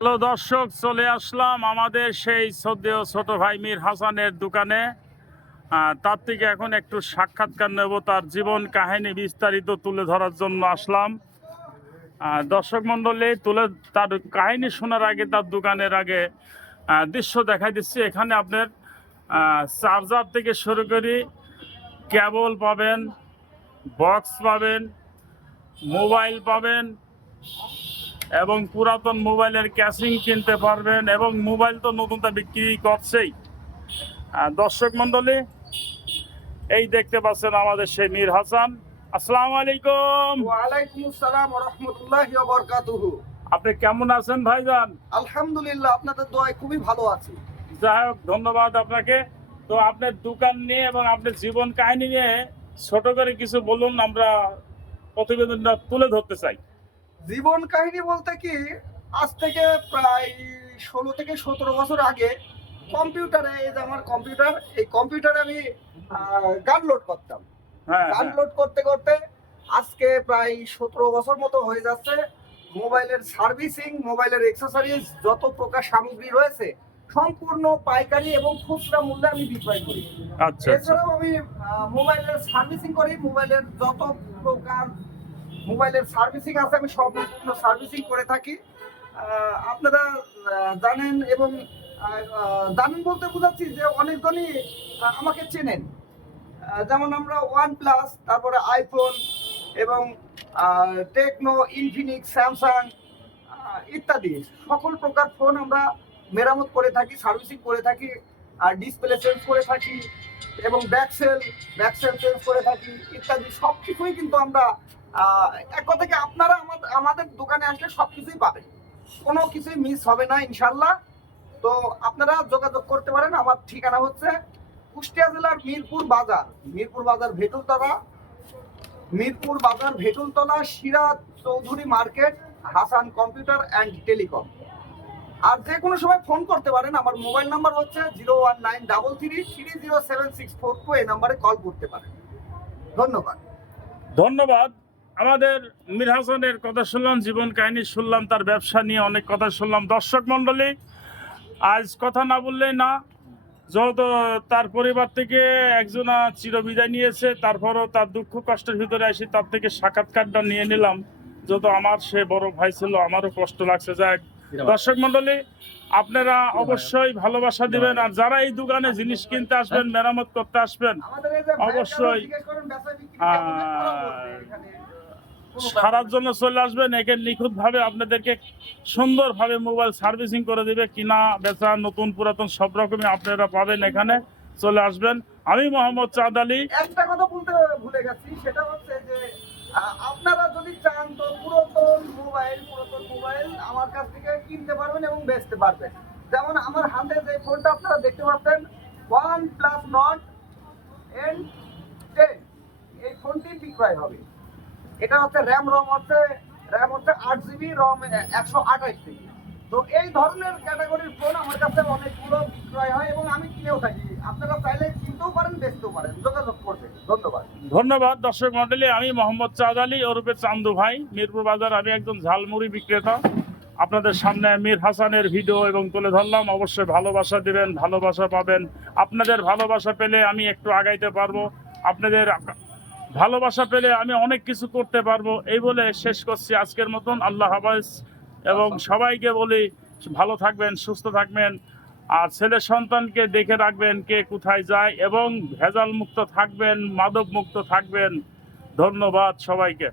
Hello দর্শক, চলে আসলাম আমাদের সেই শ্রদ্ধেয় ছোট ভাই মীর হাসানের দোকানে। তার থেকে এখন একটু সাক্ষাৎকার নেব, তার জীবন কাহিনী বিস্তারিত তুলে ধরার জন্য আসলাম। দর্শক মণ্ডলী, তার কাহিনী শোনার আগে, তার দোকানের আগে দৃশ্য দেখাই দিচ্ছি। এখানে আপনার চার্জার থেকে শুরু করি কেবল পাবেন, বক্স পাবেন, মোবাইল পাবেন এবং পুরাতন মোবাইলের ক্যাসিং কিনতে পারবেন, এবং মোবাইল তো নতুনটা বিক্রি করছেই। দর্শক মন্ডলী, এই দেখতে পাচ্ছেন আমাদের সেই মীর হাসান। আসসালামু আলাইকুম। ওয়ালাইকুম আসসালাম ওয়া রাহমাতুল্লাহি ওয়া বারাকাতুহু। আপনি কেমন আছেন ভাইজান? আলহামদুলিল্লাহ, আপনাদের দোয়ায় খুবই ভালো আছি। যাই হোক, ধন্যবাদ আপনাকে। তো আপনার দোকান নিয়ে এবং আপনার জীবন কাহিনী নিয়ে ছোট করে কিছু বলুন, আমরা প্রতিবেদনটা তুলে ধরতে চাই। জীবন কাহিনী বলতে কি, আজ থেকে প্রায় 16 থেকে 17 বছর আগে কম্পিউটারে, এই যে আমার কম্পিউটার, এই কম্পিউটারে আমি গান লোড করতাম। হ্যাঁ, গান লোড করতে করতে আজকে প্রায় 17 বছর মতো হয়ে যাচ্ছে। মোবাইলের সার্ভিসিং, মোবাইলের অ্যাক্সেসরিজ, যত প্রকার সামগ্রী রয়েছে সম্পূর্ণ পাইকারি এবং খুচরা মূল্যে আমি বিক্রয় করি। আচ্ছা। এছাড়াও আমি মোবাইলের সার্ভিসিং করি। মোবাইলের যত প্রকার মোবাইলের সার্ভিসিং আছে আমি সম্পূর্ণ সার্ভিসিং করে থাকি। আপনারা জানেন, এবং জানেন বলতে বোঝাচ্ছি যে অনেকজনই আমাকে চেনেন। যেমন আমরা ওয়ান প্লাস, তারপরে আইফোন এবং টেকনো, ইনফিনিক্স, স্যামসাং ইত্যাদি সকল প্রকার ফোন আমরা মেরামত করে থাকি, সার্ভিসিং করে থাকি, আর ডিসপ্লে চেঞ্জ করে থাকি, এবং ব্যাকসেল চেঞ্জ করে থাকি ইত্যাদি সব কিছুই কিন্তু আমরা এক কথা কি, আপনারা আমাদের দোকানে আসলে সব কিছুই পাবেন, কোনো কিছুই মিস হবে না ইনশাল্লাহ। তো আপনারা যোগাযোগ করতে পারেন। আমার ঠিকানা হচ্ছে কুষ্টিয়া জেলার মিরপুর বাজার Bhetultala Siraj Chowdhury market, Hasan computer and telecom. আর যে কোনো সময় ফোন করতে পারেন। আমার মোবাইল নাম্বার হচ্ছে 01933307642। এই নাম্বারে কল করতে পারেন। ধন্যবাদ। ধন্যবাদ। আমাদের মীর হাসানের কথা শুনলাম, জীবন কাহিনী শুনলাম, তার ব্যবসা নিয়ে অনেক কথা শুনলাম। দর্শক মণ্ডলী, আজ কথা না বললেই না, যেহেতু তার পরিবার থেকে একজনা চিরবিদায় নিয়েছে, তারপরও তার দুঃখ কষ্টের ভিতরে আসি তার থেকে সাক্ষাৎকারটা নিয়ে নিলাম। যেহেতু আমার সে বড় ভাই ছিল, আমারও কষ্ট লাগছে। যাক, দর্শক মণ্ডলী, আপনারা অবশ্যই ভালোবাসা দিবেন, আর যারা এই দোকানে জিনিস কিনতে আসবেন, মেরামত করতে আসবেন, অবশ্যই সারার জন্য চলে আসবেন। একে নিখুঁতভাবে আপনাদেরকে সুন্দরভাবে মোবাইল সার্ভিসিং করে দেবে। কিনা বেচা, নতুন পুরাতন সব রকমই আপনারা পাবেন এখানে। চলে আসবেন। আমি মোহাম্মদ চাঁদ আলী। একটা কথা বলতে ভুলে গেছি, সেটা হচ্ছে যে আপনারা যদি চান তো পুরাতন মোবাইল আমার কাছ থেকে কিনতে পারবেন এবং বেচতে পারবেন। যেমন আমার হাতে যে ফোনটা আপনারা দেখতে পাচ্ছেন, OnePlus Nord N10, এই ফোনটি বিক্রয় হবে। এটা হচ্ছে র্যাম হচ্ছে 8 GB, রম 128 GB। তো এই ধরনের ক্যাটাগরির ফোন আমার কাছে অনেকগুলো বিক্রয় হয় এবং আমি কিনেও থাকি। আপনারা চাইলে কিনতেও পারেন, বেচতেও পারেন, যোগাযোগ করবেন। ধন্যবাদ। ধন্যবাদ। দর্শক মন্ডলী, আমি মোহাম্মদ চাঁদ আলী ওরফে চান্দু ভাই, মিরপুর বাজার। আমি একজন ঝালমুড়ি বিক্রেতা। আপনাদের সামনে মীর হাসানের ভিডিও এবং তুলে ধরলাম। অবশ্যই ভালোবাসা দিবেন, ভালোবাসা পাবেন। আপনাদের ভালোবাসা পেলে আমি একটু আগাইতে পারবো, আপনাদের ভালোবাসা পেলে আমি অনেক কিছু করতে পারবো। এই বলে শেষ করছি আজকের মতন। আল্লাহ হাফেজ। এবং সবাইকে বলি, ভালো থাকবেন, সুস্থ থাকবেন, আর ছেলে সন্তানকে দেখে রাখবেন কে কোথায় যায়, এবং ভেজাল মুক্ত থাকবেন, মাদক মুক্ত থাকবেন। ধন্যবাদ সবাইকে।